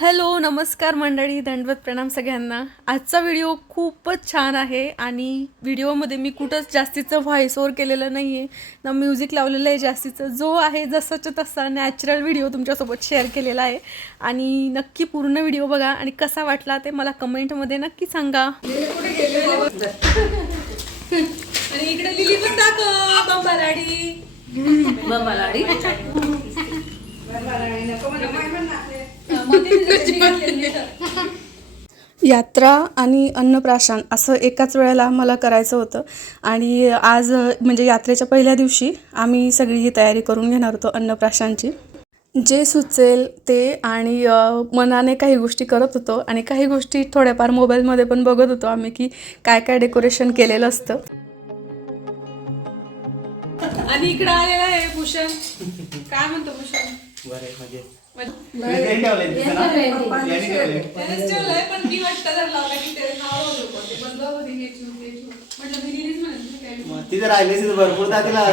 Hello नमस्कार मंडळी, दंडवत प्रणाम सगळ्यांना। आजचा व्हिडिओ खूपच छान आहे आणि व्हिडिओमध्ये मी कुठंच जास्तीचं व्हॉइस ओव्हर केलेलं नाही आहे ना, म्युझिक लावलेलं आहे जास्तीचं। जो आहे जसाच्या तसा नॅचरल व्हिडिओ तुमच्यासोबत शेअर केलेला आहे आणि नक्की पूर्ण व्हिडिओ बघा आणि कसा वाटला ते मला कमेंटमध्ये नक्की सांगा। आणि इकडे लिली पण दाखव, बंबालाडी बंबालाडी यात्रा आणि अन्नप्राशन असं एकाच वेळेला मला करायचं होतं आणि आज म्हणजे यात्रेच्या पहिल्या दिवशी आम्ही सगळी ही तयारी करून घेणार होतो अन्नप्राशनची। जे सुचेल ते आणि मनाने काही गोष्टी करत होतो आणि काही गोष्टी थोड्याफार मोबाईलमध्ये पण बघत होतो आम्ही की काय काय डेकोरेशन केलेलं असतं। आणि इकडे आलेला आहे भूषण। काय म्हणतो भूषण? बरे म्हणजे तिथे राहिले भरपूर तिला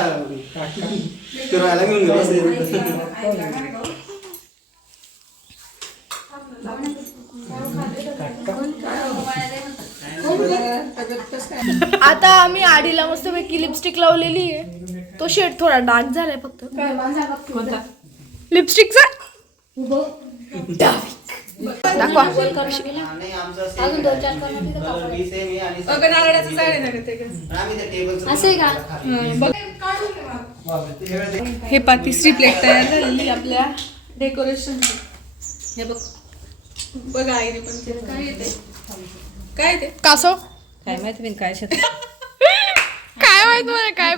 फिरवायला घेऊन गेलो। आता आम्ही आडीला मस्तपैकी लिपस्टिक लावलेली आहे। तो शेड थोडा डार्क झालाय फक्त। लिपस्टिकचा दाखवा। हे पा तिसरी प्लेट तयार झालेली आपल्या डेकोरेशन। हे बघ बघा आईने पण केलं। काय येते काय ते कासो काय माहिती नाही काय शेत काय माहित मला काय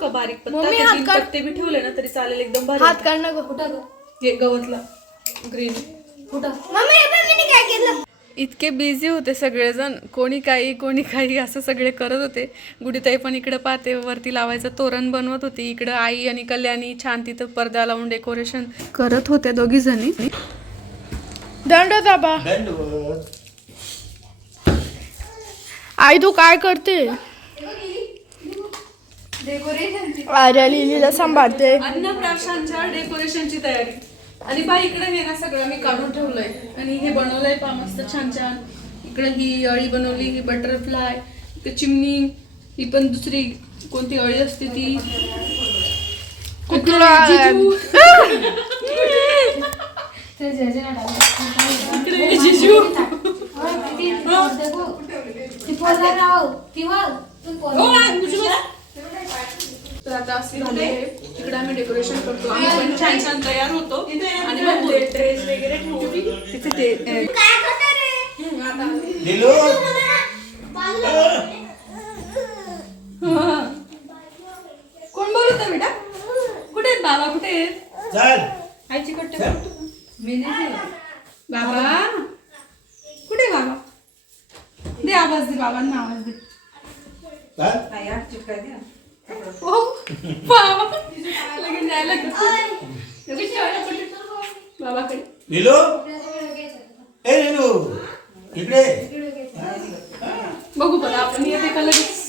का बारीक पत्ते बी ठेवले ना तरी चालेल, एकदम भारी। हात काढणं ग कुठं ग हे गवतला ग्रीन कुठं मम्मी हे पण मी काय केलं। इतके बिझी होते सगळेजण, कोणी काही असं सगळे करत होते। गुडीताई पण इकडे पाहते वरती लावायचं तोरण बनवत होती, इकडं आई आणि कल्याणी छान तिथं पडदा लावून डेकोरेशन करत होते दोघी जणी। दंड दाबा आई तू काय करते? अरे लिलीला सांभाळते। अन्नप्राशनच्या डेकोरेशनची तयारी आणि बाई इकडे हे ना सगळं मी काढून ठेवलंय आणि हे बनवलंय पा मस्त छान छान। इकडे ही अळी बनवली, ही बटरफ्लाय, इकडे चिमणी, ही पण दुसरी कोणती अळी असते ती, जिजू तर आता असं झालंय। इकडे आम्ही डेकोरेशन करतो, आम्ही पण छान छान तयार होतो आणि मग ड्रेस वगैरे ठेवून तिथे कोण बोलत बेटा? कुठे आहेत बाबा? कुठे आहेत? आईची कट्टे मी नाही बाबा कुठे? बाबा दे आवाज दे, बाबांना आवाज दे। बाबाकडे बघू बघा आपण येते का लगेच?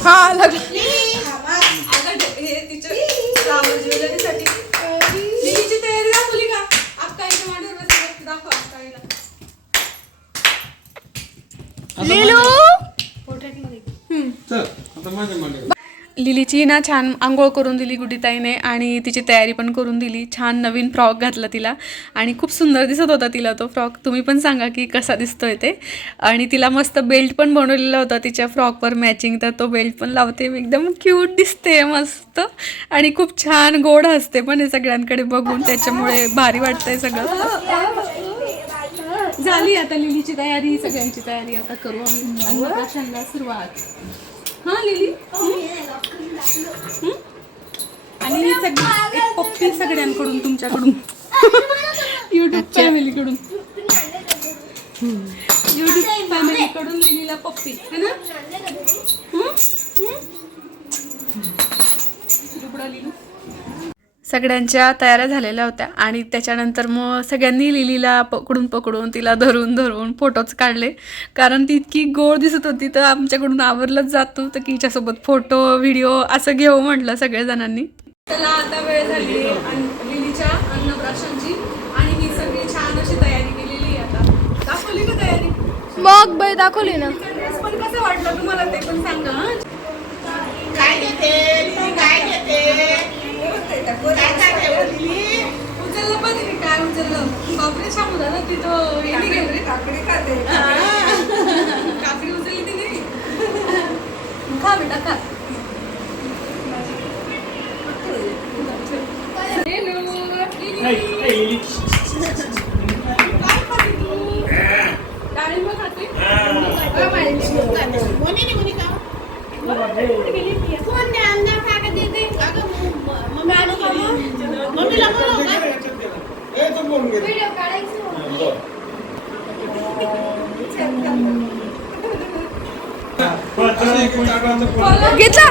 हा लागला ज्वेलरीसाठी लिलीची तयारी दाखवली का? आपकाईच्या मांडीवर बसली, दाखव आपकाईला। लिलीची ना छान आंघोळ करून दिली गुडीताईने आणि तिची तयारी पण करून दिली। छान नवीन फ्रॉक घातला तिला आणि खूप सुंदर दिसत होता तिला तो फ्रॉक। तुम्ही पण सांगा की कसा दिसतोय ते। आणि तिला मस्त बेल्ट पण बनवलेला होता तिच्या फ्रॉकवर मॅचिंग, तर तो बेल्ट पण लावते मी, एकदम क्यूट दिसते मस्त आणि खूप छान गोड हसते पण हे सगळ्यांकडे बघून, त्याच्यामुळे भारी वाटतंय सगळं। झाली आता लिलीची तयारी, सगळ्यांची तयारी आता करू आम्ही अन्नप्राशनला सुरुवात। हाँ लिली आणि सगळी एक पप्पी सगळ्यांकडून तुमच्याकडून युट्यूब फॅमिलीकडून युट्यूब फॅमिलीकडून लिलीला पप्पी है ना. सगळ्यांच्या तयाऱ्या झालेल्या होत्या आणि त्याच्यानंतर मग सगळ्यांनी लिलीला पकडून पकडून तिला धरून धरून फोटोज काढले, कारण ती इतकी गोड दिसत होती तर आमच्याकडून आवरलंच जात होतं की हिच्यासोबत फोटो व्हिडिओ असं घेऊ म्हटलं सगळेजणांनी. त्याला आता वेळ झाली लिलीच्या अन्नप्राशनची आणि ही सगळी छान अशी तयारी केलेली आहे. आता दाखवली का तयारी? मग बाई दाखवली ना. ड्रेस पण कसं वाटलं तुम्हाला ते पण सांगा. हं? उचललं पण काय उचललं बापरे शामुदा ना तिथं हे नाही गेलं रे. काकडी उचलली ती नाही. खा बेटा खा. डाळिंब खाते. घेतला.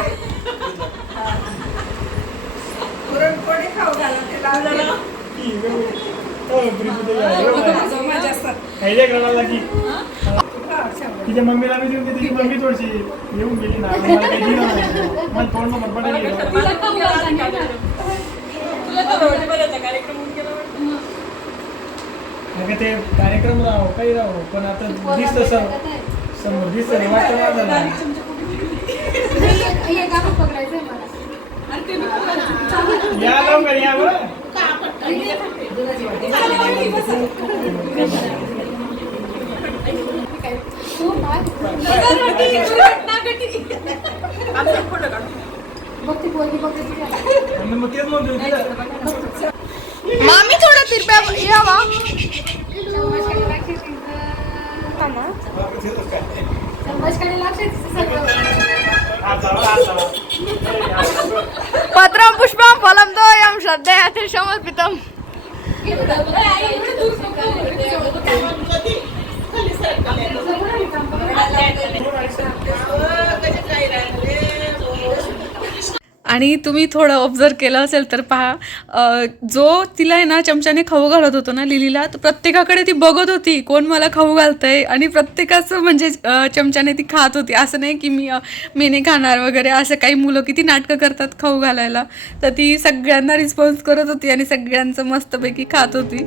तिच्या मम्मीला मी देऊन देते, तिची मम्मी थोडीशी येऊन गेली ना, मला काही दिलं नाही. मला तोंड मग बटाटे गेलं. अगं ते कार्यक्रम राहो काही राहो पण आता दिसतं समोर दिसतं वाटतं माझं ना. या लवकर या बरं. मग तेच म्हणतो मामी थोडं तिरप्या यावा. पत्रं पुष्पं फलं तोयं श्रद्धया समर्पितम्. आणि तुम्ही थोडं ऑब्झर्व केलं असेल तर पहा, जो तिला आहे ना चमच्याने खाऊ घालत होतो ना लिलीला, तर प्रत्येकाकडे ती बघत होती कोण मला खाऊ घालतंय आणि प्रत्येकाचं म्हणजे चमच्याने ती खात होती. असं नाही की मी नाही खाणार वगैरे, असं काही मुलं किती नाटकं करतात खाऊ घालायला, तर ती सगळ्यांना रिस्पॉन्स करत होती आणि सगळ्यांचं मस्तपैकी खात होती.